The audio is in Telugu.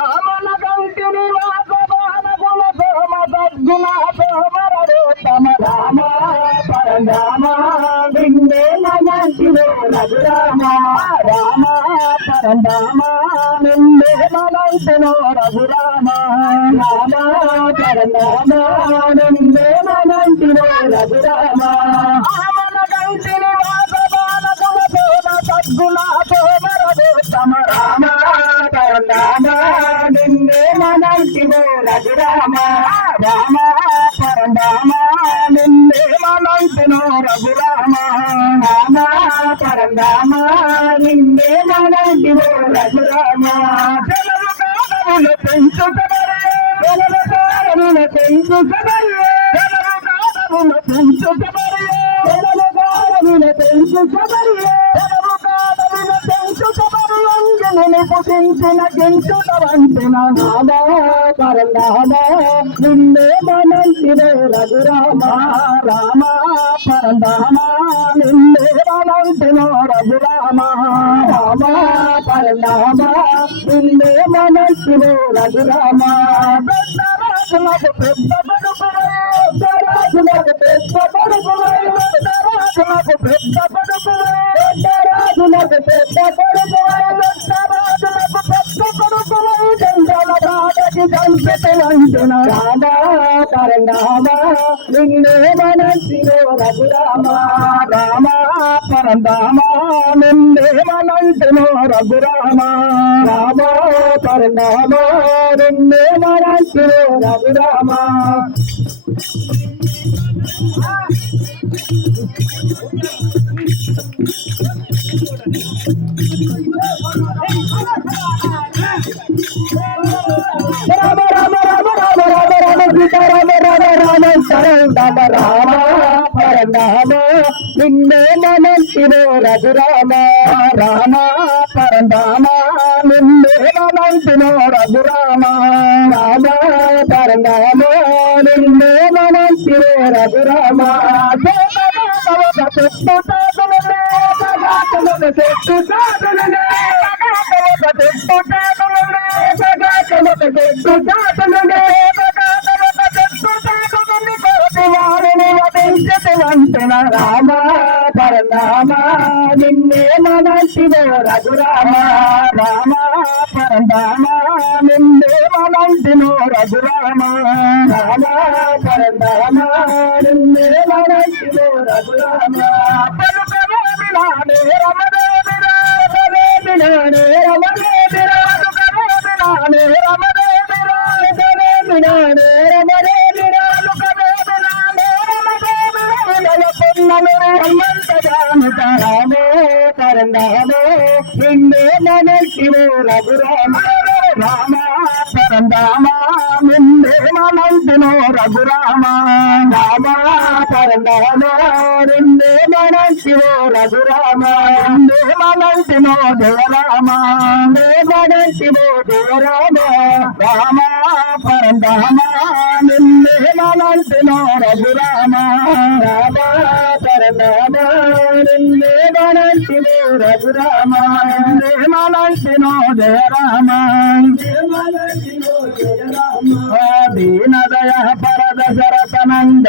ఆమన కంటిని వాసవానగుణ సోమ సద్గుణ సోమరడు తమ రామ పరరామ బిందే మనంటిలో రఘురామ రామ పరరామ నిందే మనంటిలో రఘురామ రామ పరరామ నిందే మనంటిలో రఘురామ ఆమన కంటిని వాసవానగుణ సోమ సద్గుణ సోమరడు తమ రామ పరరామ నిందే మనంటిలో రఘురామ రామ పరరామ నిందే మనంటిలో రఘురామ రామ పరరామ నిందే మనంటిలో రఘురామ జలము కాలములు పెంచుకబరే జలము కాలములు పెంచుకబరే జలము కాలములు పెంచుకబరే జలము కాలములు పెంచుకబరే జలము కాలములు పెంచుకబరే అంజని పుట్టించిన గించుటవంచిన నామ పరనామ నిన్నే మనంటిలో రఘురామ రామ పరనామ నిన్నే మనంటిలో రఘురామ రామ పరనామ నిన్నే మనంటిలో రఘురామ రాజులకు పెద్ద పడుకువై రాజులకు పెద్ద పడుకువై రాజులకు పెద్ద పడుకువై రాజులకు పెద్ద పడుకువై రాజులకు పెద్ద పడుకువై చంద్రల రాజకి సంపితవంతున రామ పరనామ నిన్నే మనంటిలో రఘురామ రామ పరనామ నిన్నే మనంటిలో రఘురామ రామ పరనామ నిన్నే మనంటిలో రఘురామ రామ రామ రామ రామ రామ రామ సీతారామ రామ రామ శరణ్ రామ రామ పరనామ నిన్నే మనంటిలో రఘురామ రామ పరనామ నిన్నే మనంటిలో రఘురామ రామ పరనామ నిన్నే మనంటిలో రఘురామ చెట్టు సాధనలే చెట్టు సాధనలే చెట్టు సాధనలే చెట్టు సాధనలే వంతన రామ పరనామ నిన్నే మనంటిలో రఘురామ రామ పరనామ నిన్నే మనంటిలో రఘురామ రామ పరనామ నిన్నే మనంటిలో రఘురామ పలుకవేమినానే రమదేవిరా రమదేవినానే రమదేవిరా పలుకవేమినానే రమదేవిరా రమదేవినానే రమదేవిరా రామో పరందామో నిన్నే మనంటిలో రఘురామ రామ పరందామ నిన్నే మనంటిలో రఘురామ రామ పరందామ నిన్నే మనంటిలో రఘురామ నిన్నే మనంటిలో దేవరామ నే మనంటిలో దేవరామ రామ పరందామ నిన్నే మనంటిలో రఘురామ రామ పరనామ నిన్నే మనంటిలో రఘురామ నిన్నే మనంటిలో జయరామ దీనదయ పరద శరతనంద